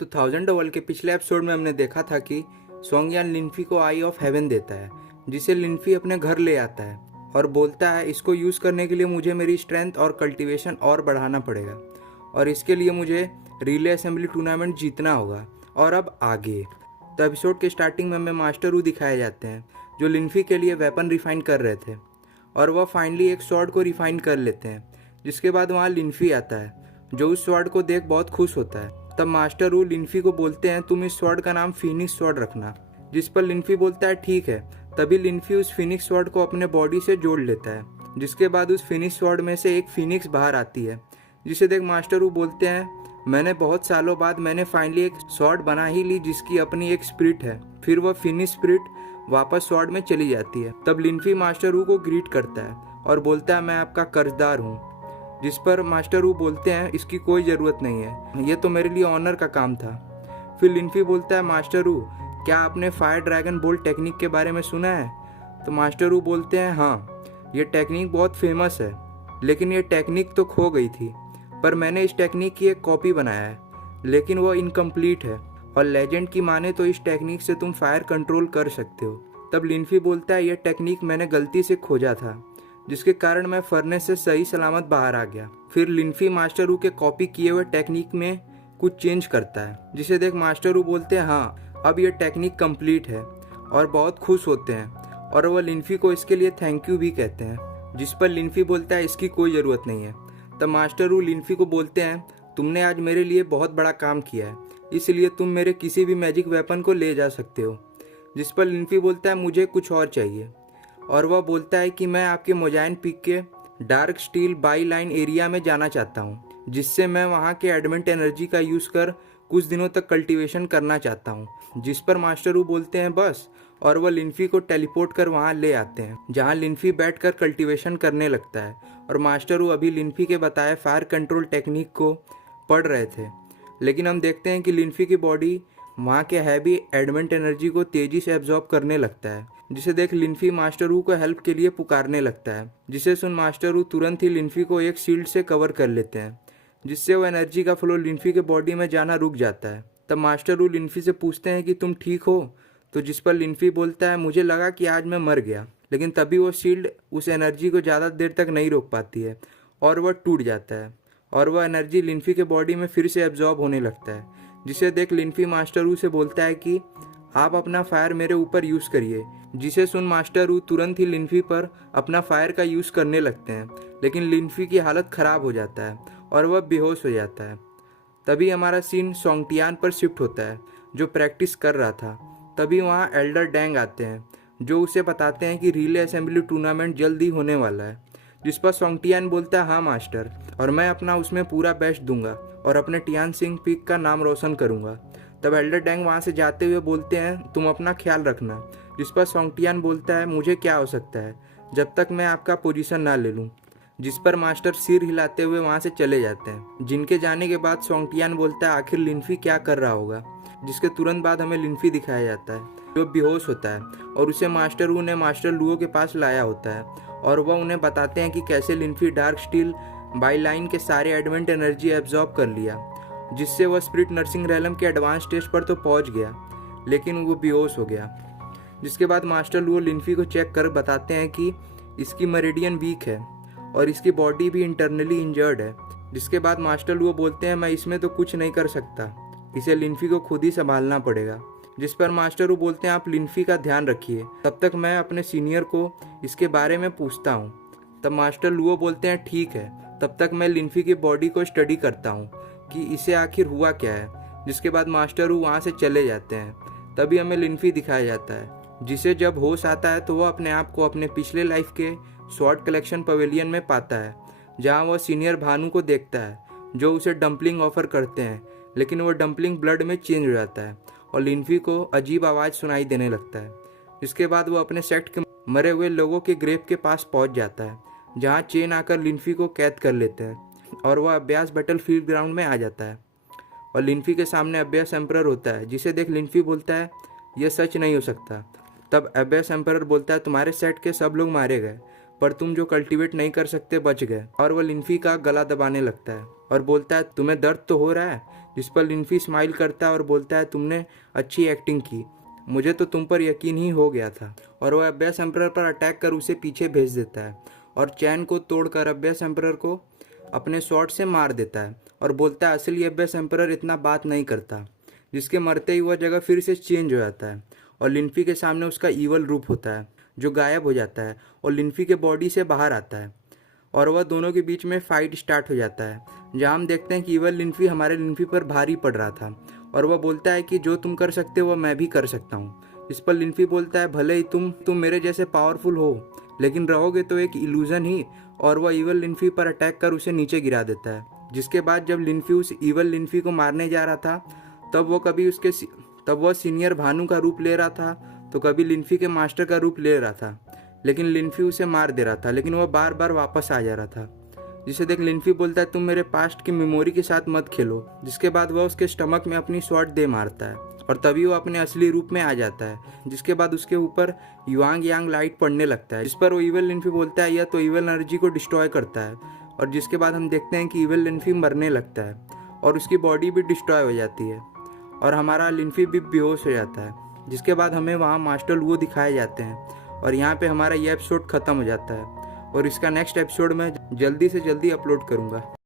तो thousand world के पिछले एपिसोड में हमने देखा था कि सोंगयान लिनफी को आई ऑफ हेवन देता है, जिसे लिनफी अपने घर ले आता है और बोलता है इसको यूज़ करने के लिए मुझे मेरी स्ट्रेंथ और कल्टीवेशन और बढ़ाना पड़ेगा और इसके लिए मुझे रिले असेंबली टूर्नामेंट जीतना होगा। और अब आगे तो एपिसोड के स्टार्टिंग में हमें मास्टर रू दिखाए जाते हैं जो लिनफी के लिए वेपन रिफाइन कर रहे थे और वह फाइनली एक स्वॉर्ड को रिफाइन कर लेते हैं। जिसके बाद वहाँ लिनफी आता है जो उस स्वॉर्ड को देख बहुत खुश होता है। तब मास्टर रू लिनफी को बोलते हैं तुम इस स्वॉर्ड का नाम फीनिक्स स्वॉर्ड रखना, जिस पर लिनफी बोलता है ठीक है। तभी लिनफी उस फीनिक्स स्वॉर्ड को अपने बॉडी से जोड़ लेता है, जिसके बाद उस फीनिक्स स्वॉर्ड में से एक फीनिक्स बाहर आती है, जिसे देख मास्टर रू बोलते हैं मैंने बहुत सालों बाद मैंने फाइनली एक स्वॉर्ड बना ही ली जिसकी अपनी एक स्पिरिट है। फिर वह फिनिक्स स्पिरिट वापस स्वॉर्ड में चली जाती है। तब लिनफी मास्टर रू को ग्रीट करता है और बोलता है मैं आपका कर्जदार हूँ, जिस पर मास्टर रू बोलते हैं इसकी कोई ज़रूरत नहीं है, ये तो मेरे लिए ऑनर का काम था। फिर लिनफी बोलता है मास्टर रू क्या आपने फायर ड्रैगन बोल्ट टेक्निक के बारे में सुना है? तो मास्टर रू बोलते हैं हाँ, ये टेक्निक बहुत फेमस है, लेकिन ये टेक्निक तो खो गई थी, पर मैंने इस टेक्निक की एक कॉपी बनाया है, लेकिन वो इनकम्प्लीट है और लेजेंड की माने तो इस टेक्निक से तुम फायर कंट्रोल कर सकते हो। तब लिनफी बोलता है ये टेक्निक मैंने गलती से खोजा था, जिसके कारण मैं फर्नेस से सही सलामत बाहर आ गया। फिर लिनफी मास्टर रू के कॉपी किए हुए टेक्निक में कुछ चेंज करता है, जिसे देख मास्टर रू बोलते हैं हाँ अब ये टेक्निक कंप्लीट है और बहुत खुश होते हैं और वह लिनफी को इसके लिए थैंक यू भी कहते हैं, जिस पर लिनफी बोलता है इसकी कोई ज़रूरत नहीं है। तब मास्टर रू लिनफी को बोलते हैं तुमने आज मेरे लिए बहुत बड़ा काम किया है, इसलिए तुम मेरे किसी भी मैजिक वेपन को ले जा सकते हो। जिस पर लिनफी बोलता है मुझे कुछ और चाहिए और वह बोलता है कि मैं आपके मोजाइन पीक के dark steel by line area में जाना चाहता हूँ, जिससे मैं वहाँ के एडमेंट एनर्जी का यूज़ कर कुछ दिनों तक कल्टीवेशन करना चाहता हूँ। जिस पर मास्टर रू बोलते हैं बस, और वह लिनफी को टेलीपोर्ट कर वहाँ ले आते हैं, जहाँ लिनफी बैठकर कल्टीवेशन करने लगता है और मास्टर रू अभी लिनफी के बताए फायर कंट्रोल टेक्निक को पढ़ रहे थे। लेकिन हम देखते हैं कि लिनफी की बॉडी वहाँ के हैवी एडमेंट एनर्जी को तेज़ी से एब्जॉर्ब करने लगता है, जिसे देख लिनफी मास्टर रू को हेल्प के लिए पुकारने लगता है, जिसे सुन मास्टर रू तुरंत ही लिनफी को एक शील्ड से कवर कर लेते हैं, जिससे वो एनर्जी का फ्लो लिनफी के बॉडी में जाना रुक जाता है। तब मास्टर रू लिनफी से पूछते हैं कि तुम ठीक हो? तो जिस पर लिनफी बोलता है मुझे लगा कि आज मैं मर गया, लेकिन तभी वो शील्ड उस एनर्जी को ज़्यादा देर तक नहीं रोक पाती है और वह टूट जाता है और वह एनर्जी लिनफी के बॉडी में फिर से एब्जॉर्ब होने लगता है, जिसे देख लिनफी मास्टर रू से बोलता है कि आप अपना फायर मेरे ऊपर यूज़ करिए। जिसे सुन मास्टर रू तुरंत ही लिनफी पर अपना फायर का यूज़ करने लगते हैं, लेकिन लिनफी की हालत ख़राब हो जाता है और वह बेहोश हो जाता है। तभी हमारा सीन सोंगटियान पर शिफ्ट होता है जो प्रैक्टिस कर रहा था। तभी वहाँ एल्डर डैंग आते हैं जो उसे बताते हैं कि रिले असेंबली टूर्नामेंट जल्द ही होने वाला है, जिस पर सोंगटियान बोलता है हाँ मास्टर, और मैं अपना उसमें पूरा बेस्ट दूंगा और अपने टियान सिंह पीक का नाम रोशन करूंगा। तब एल्डर डैंग वहाँ से जाते हुए बोलते हैं तुम अपना ख्याल रखना, जिस पर सोंगटियान बोलता है मुझे क्या हो सकता है जब तक मैं आपका पोजीशन ना ले लूँ। जिस पर मास्टर सिर हिलाते हुए वहाँ से चले जाते हैं। जिनके जाने के बाद सोंगटियान बोलता है आखिर लिनफी क्या कर रहा होगा, जिसके तुरंत बाद हमें लिनफी दिखाया जाता है जो बेहोश होता है और उसे मास्टर वू ने मास्टर लुओ के पास लाया होता है और वह उन्हें बताते हैं कि कैसे लिनफी डार्क स्टील बाई लाइन के सारे एडमेंट एनर्जी एब्जॉर्ब कर लिया, जिससे वह स्पिरिट नर्सिंग रैलम के एडवांस टेस्ट पर तो पहुंच गया, लेकिन वो बेहोश हो गया। जिसके बाद मास्टर लुओ लिनफी को चेक कर बताते हैं कि इसकी मेरिडियन वीक है और इसकी बॉडी भी इंटरनली इंजर्ड है। जिसके बाद मास्टर लुओ बोलते हैं मैं इसमें तो कुछ नहीं कर सकता, इसे लिनफी को खुद ही संभालना पड़ेगा। जिस पर मास्टर लुओ बोलते हैं आप लिनफी का ध्यान रखिए, तब तक मैं अपने सीनियर को इसके बारे में पूछता हूँ। तब मास्टर लुओ बोलते हैं ठीक है, तब तक मैं लिनफी की बॉडी को स्टडी करता हूँ कि इसे आखिर हुआ क्या है। जिसके बाद मास्टर लुओ वहाँ से चले जाते हैं। तभी हमें लिनफी दिखाया जाता है, जिसे जब होश आता है तो वह अपने आप को अपने पिछले लाइफ के स्वॉर्ड कलेक्शन पवेलियन में पाता है, जहाँ वह सीनियर भानु को देखता है जो उसे डंपलिंग ऑफर करते हैं, लेकिन वह डंपलिंग ब्लड में चेंज हो जाता है और लिनफी को अजीब आवाज़ सुनाई देने लगता है। जिसके बाद वह अपने सेक्ट के मरे हुए लोगों के ग्रेव के पास पहुंच जाता है, जहां चेन आकर लिनफी को कैद कर लेते हैं और वह अभ्यास बैटल फील्ड ग्राउंड में आ जाता है और लिनफी के सामने अभ्यास एम्परर होता है, जिसे देख लिनफी बोलता है यह सच नहीं हो सकता। तब अभ्यास एम्परर बोलता है तुम्हारे सेट के सब लोग मारे गए, पर तुम जो कल्टीवेट नहीं कर सकते बच गए, और वह लिनफी का गला दबाने लगता है और बोलता है तुम्हें दर्द तो हो रहा है? जिस पर लिन्फी स्माइल करता है और बोलता है तुमने अच्छी एक्टिंग की, मुझे तो तुम पर यकीन ही हो गया था। और वह अब्यास एम्परर पर अटैक कर उसे पीछे भेज देता है और चैन को तोड़कर अब्यास एम्परर को अपने स्वॉर्ड से मार देता है और बोलता है असली अब्यास एम्परर इतना बात नहीं करता। जिसके मरते ही वह जगह फिर से चेंज हो जाता है और लिन्फी के सामने उसका ईवल रूप होता है जो गायब हो जाता है और लिन्फी के बॉडी से बाहर आता है और वह दोनों के बीच में फाइट स्टार्ट हो जाता है, जहाँ हम देखते हैं कि ईवल लिन्फी हमारे लिन्फी पर भारी पड़ रहा था और वह बोलता है कि जो तुम कर सकते हो वह मैं भी कर सकता हूँ। इस पर लिन्फी बोलता है भले ही तुम मेरे जैसे पावरफुल हो लेकिन रहोगे तो एक इल्यूजन ही, और वह ईवल लिन्फी पर अटैक कर उसे नीचे गिरा देता है। जिसके बाद जब लिन्फी उस ईवल लिन्फी को मारने जा रहा था तब वह सीनियर भानु का रूप ले रहा था तो कभी लिन्फी के मास्टर का रूप ले रहा था, लेकिन लिन्फी उसे मार दे रहा था लेकिन वह बार बार वापस आ जा रहा था। जिसे देख लिन्फी बोलता है तुम मेरे पास्ट की मेमोरी के साथ मत खेलो। जिसके बाद वह उसके स्टमक में अपनी स्वॉर्ड दे मारता है और तभी वो अपने असली रूप में आ जाता है। जिसके बाद उसके ऊपर युआंग यांग लाइट पड़ने लगता है, जिस पर वो ईवल लिन्फी बोलता है यह तो ईवल एनर्जी को डिस्ट्रॉय करता है। और जिसके बाद हम देखते हैं कि ईवल लिन्फी मरने लगता है और उसकी बॉडी भी डिस्ट्रॉय हो जाती है और हमारा लिन्फी भी बेहोश हो जाता है। जिसके बाद हमें वहाँ मास्टर लुओ दिखाए जाते हैं और यहाँ पे हमारा ये एपिसोड ख़त्म हो जाता है और इसका नेक्स्ट एपिसोड मैं जल्दी से जल्दी अपलोड करूँगा।